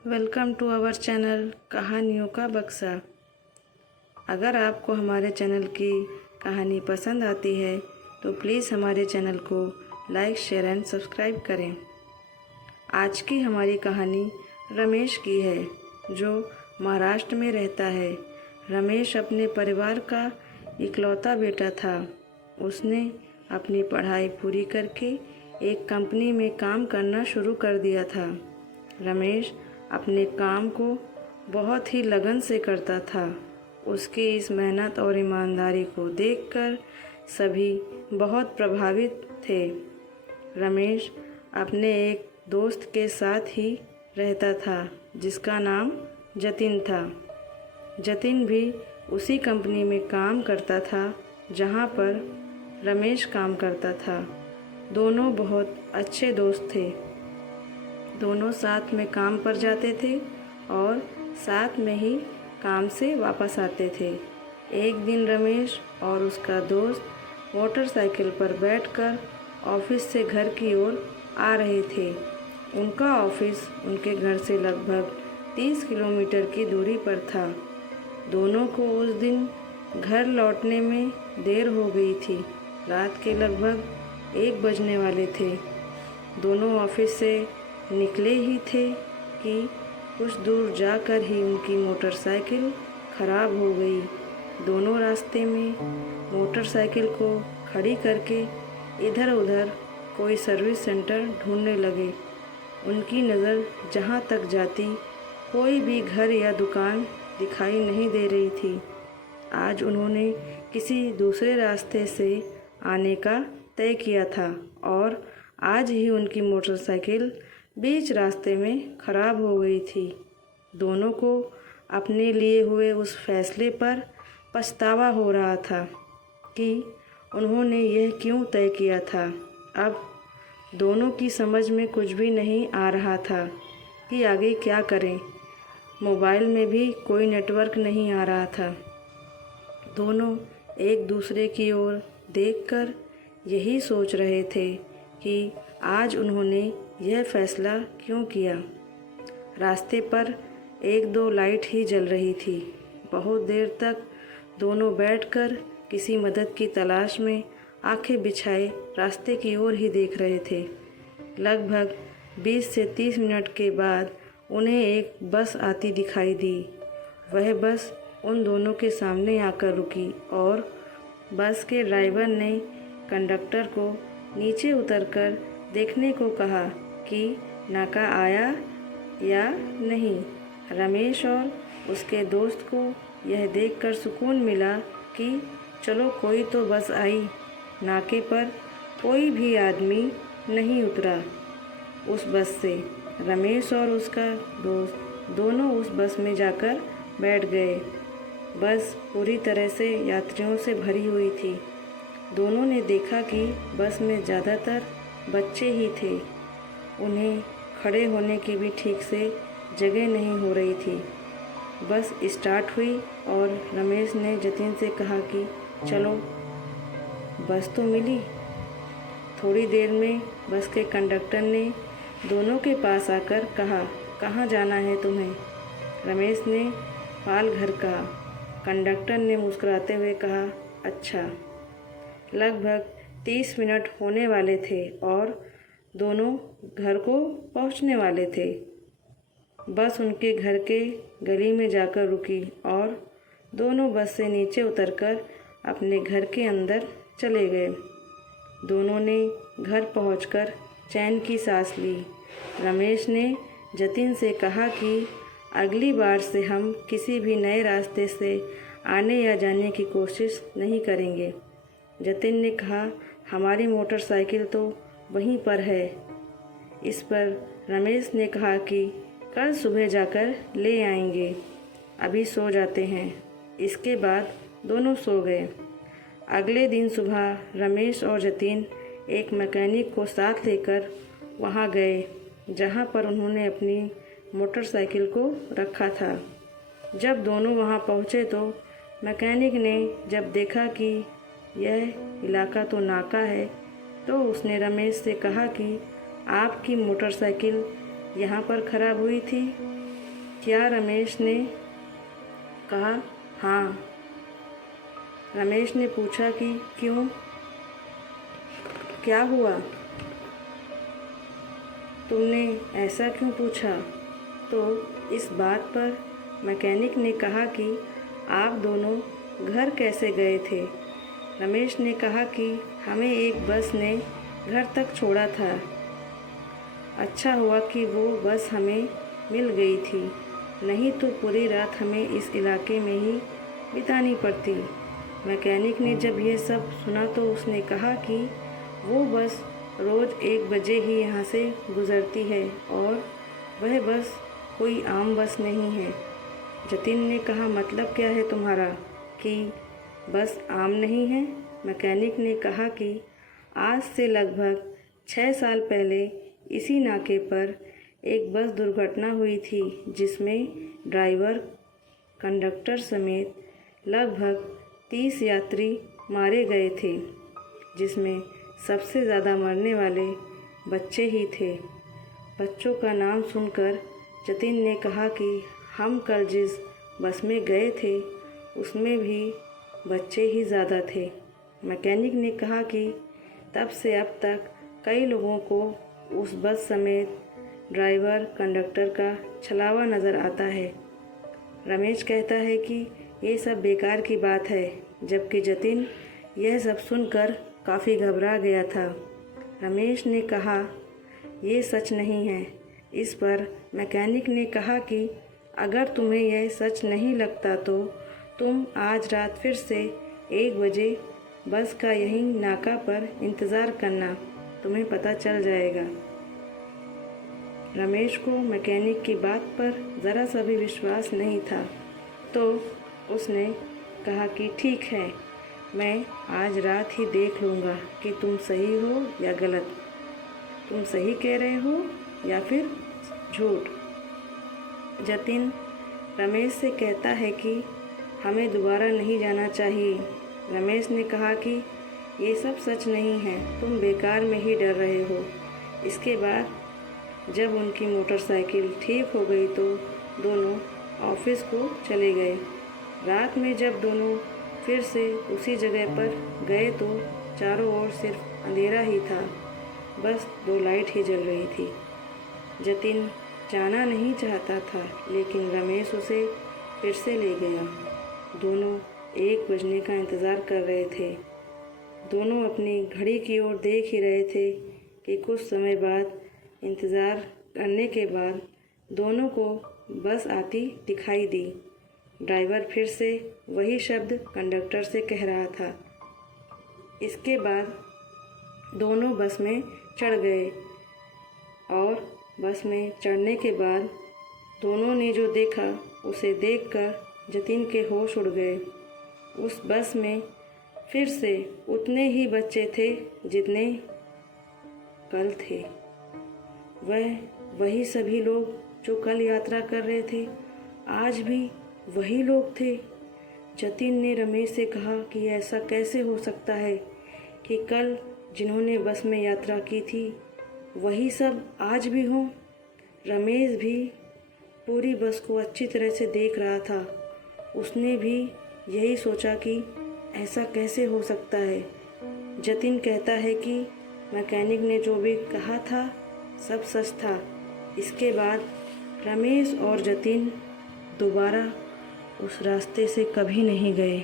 Welcome to our channel कहानियों का बक्सा। अगर आपको हमारे चैनल की कहानी पसंद आती है तो प्लीज़ हमारे चैनल को लाइक, शेयर एंड सब्सक्राइब करें। आज की हमारी कहानी रमेश की है, जो महाराष्ट्र में रहता है। रमेश अपने परिवार का इकलौता बेटा था। उसने अपनी पढ़ाई पूरी करके एक कंपनी में काम करना शुरू कर दिया था। रमेश अपने काम को बहुत ही लगन से करता था। उसकी इस मेहनत और ईमानदारी को देखकर सभी बहुत प्रभावित थे। रमेश अपने एक दोस्त के साथ ही रहता था जिसका नाम जतिन था। जतिन भी उसी कंपनी में काम करता था जहाँ पर रमेश काम करता था। दोनों बहुत अच्छे दोस्त थे। दोनों साथ में काम पर जाते थे और साथ में ही काम से वापस आते थे। एक दिन रमेश और उसका दोस्त मोटरसाइकिल पर बैठकर ऑफिस से घर की ओर आ रहे थे। उनका ऑफिस उनके घर से लगभग 30 किलोमीटर की दूरी पर था। दोनों को उस दिन घर लौटने में देर हो गई थी। रात के लगभग 1 बजने वाले थे। दोनों ऑफिस से निकले ही थे कि कुछ दूर जाकर ही उनकी मोटरसाइकिल खराब हो गई। दोनों रास्ते में मोटरसाइकिल को खड़ी करके इधर उधर कोई सर्विस सेंटर ढूंढने लगे। उनकी नज़र जहाँ तक जाती कोई भी घर या दुकान दिखाई नहीं दे रही थी। आज उन्होंने किसी दूसरे रास्ते से आने का तय किया था और आज ही उनकी मोटरसाइकिल बीच रास्ते में खराब हो गई थी। दोनों को अपने लिए हुए उस फैसले पर पछतावा हो रहा था कि उन्होंने यह क्यों तय किया था। अब दोनों की समझ में कुछ भी नहीं आ रहा था कि आगे क्या करें। मोबाइल में भी कोई नेटवर्क नहीं आ रहा था। दोनों एक दूसरे की ओर देखकर यही सोच रहे थे कि आज उन्होंने यह फैसला क्यों किया। रास्ते पर 1-2 लाइट ही जल रही थी। बहुत देर तक दोनों बैठकर किसी मदद की तलाश में आंखें बिछाए रास्ते की ओर ही देख रहे थे। लगभग 20 से 30 मिनट के बाद उन्हें एक बस आती दिखाई दी। वह बस उन दोनों के सामने आकर रुकी और बस के ड्राइवर ने कंडक्टर को नीचे उतरकर देखने को कहा कि नाका आया या नहीं। रमेश और उसके दोस्त को यह देखकर सुकून मिला कि चलो कोई तो बस आई। नाके पर कोई भी आदमी नहीं उतरा उस बस से। रमेश और उसका दोस्त दोनों उस बस में जाकर बैठ गए। बस पूरी तरह से यात्रियों से भरी हुई थी। दोनों ने देखा कि बस में ज़्यादातर बच्चे ही थे। उन्हें खड़े होने की भी ठीक से जगह नहीं हो रही थी। बस स्टार्ट हुई और रमेश ने जतिन से कहा कि चलो, बस तो मिली। थोड़ी देर में बस के कंडक्टर ने दोनों के पास आकर कहा, कहाँ जाना है तुम्हें? रमेश ने पालघर कहा। कंडक्टर ने मुस्कुराते हुए कहा, अच्छा। लगभग 30 मिनट होने वाले थे और दोनों घर को पहुंचने वाले थे। बस उनके घर के गली में जाकर रुकी और दोनों बस से नीचे उतरकर अपने घर के अंदर चले गए। दोनों ने घर पहुंचकर चैन की सांस ली। रमेश ने जतिन से कहा कि अगली बार से हम किसी भी नए रास्ते से आने या जाने की कोशिश नहीं करेंगे। जतिन ने कहा, हमारी मोटरसाइकिल तो वहीं पर है। इस पर रमेश ने कहा कि कल सुबह जाकर ले आएंगे, अभी सो जाते हैं। इसके बाद दोनों सो गए। अगले दिन सुबह रमेश और जतिन एक मैकेनिक को साथ लेकर वहां गए जहां पर उन्होंने अपनी मोटरसाइकिल को रखा था। जब दोनों वहां पहुंचे तो मैकेनिक ने जब देखा कि यह इलाका तो नाका है तो उसने रमेश से कहा कि आपकी मोटरसाइकिल यहाँ पर ख़राब हुई थी। क्या रमेश ने कहा। हाँ। रमेश ने पूछा कि क्यों, क्या हुआ, तुमने ऐसा क्यों पूछा। तो इस बात पर मैकेनिक ने कहा कि आप दोनों घर कैसे गए थे। रमेश ने कहा कि हमें एक बस ने घर तक छोड़ा था। अच्छा हुआ कि वो बस हमें मिल गई थी, नहीं तो पूरी रात हमें इस इलाके में ही बितानी पड़ती। मैकेनिक ने जब ये सब सुना तो उसने कहा कि वो बस रोज़ 1 बजे ही यहाँ से गुज़रती है और वह बस कोई आम बस नहीं है। जतिन ने कहा, मतलब क्या है तुम्हारा कि बस आम नहीं है। मैकेनिक ने कहा कि आज से लगभग 6 साल पहले इसी नाके पर एक बस दुर्घटना हुई थी जिसमें ड्राइवर, कंडक्टर समेत लगभग 30 यात्री मारे गए थे, जिसमें सबसे ज़्यादा मरने वाले बच्चे ही थे। बच्चों का नाम सुनकर जतिन ने कहा कि हम कल जिस बस में गए थे उसमें भी बच्चे ही ज़्यादा थे। मैकेनिक ने कहा कि तब से अब तक कई लोगों को उस बस समेत ड्राइवर, कंडक्टर का छलावा नज़र आता है। रमेश कहता है कि ये सब बेकार की बात है, जबकि जतिन यह सब सुनकर काफ़ी घबरा गया था। रमेश ने कहा, ये सच नहीं है। इस पर मैकेनिक ने कहा कि अगर तुम्हें यह सच नहीं लगता तो तुम आज रात फिर से 1 बजे बस का यहीं नाका पर इंतज़ार करना, तुम्हें पता चल जाएगा। रमेश को मैकेनिक की बात पर ज़रा सा भी विश्वास नहीं था, तो उसने कहा कि ठीक है, मैं आज रात ही देख लूँगा कि तुम सही हो या गलत, तुम सही कह रहे हो या फिर झूठ। जतिन रमेश से कहता है कि हमें दोबारा नहीं जाना चाहिए। रमेश ने कहा कि ये सब सच नहीं है, तुम बेकार में ही डर रहे हो। इसके बाद जब उनकी मोटरसाइकिल ठीक हो गई तो दोनों ऑफिस को चले गए। रात में जब दोनों फिर से उसी जगह पर गए तो चारों ओर सिर्फ अंधेरा ही था, बस 2 लाइट ही जल रही थी। जतिन जाना नहीं चाहता था, लेकिन रमेश उसे फिर से ले गया। दोनों 1 बजने का इंतज़ार कर रहे थे। दोनों अपनी घड़ी की ओर देख ही रहे थे कि कुछ समय बाद इंतज़ार करने के बाद दोनों को बस आती दिखाई दी। ड्राइवर फिर से वही शब्द कंडक्टर से कह रहा था। इसके बाद दोनों बस में चढ़ गए और बस में चढ़ने के बाद दोनों ने जो देखा उसे देखकर जतिन के होश उड़ गए। उस बस में फिर से उतने ही बच्चे थे जितने कल थे। वही सभी लोग जो कल यात्रा कर रहे थे, आज भी वही लोग थे। जतिन ने रमेश से कहा कि ऐसा कैसे हो सकता है कि कल जिन्होंने बस में यात्रा की थी वही सब आज भी हों। रमेश भी पूरी बस को अच्छी तरह से देख रहा था। उसने भी यही सोचा कि ऐसा कैसे हो सकता है। जतिन कहता है कि मैकेनिक ने जो भी कहा था सब सच था। इसके बाद रमेश और जतिन दोबारा उस रास्ते से कभी नहीं गए।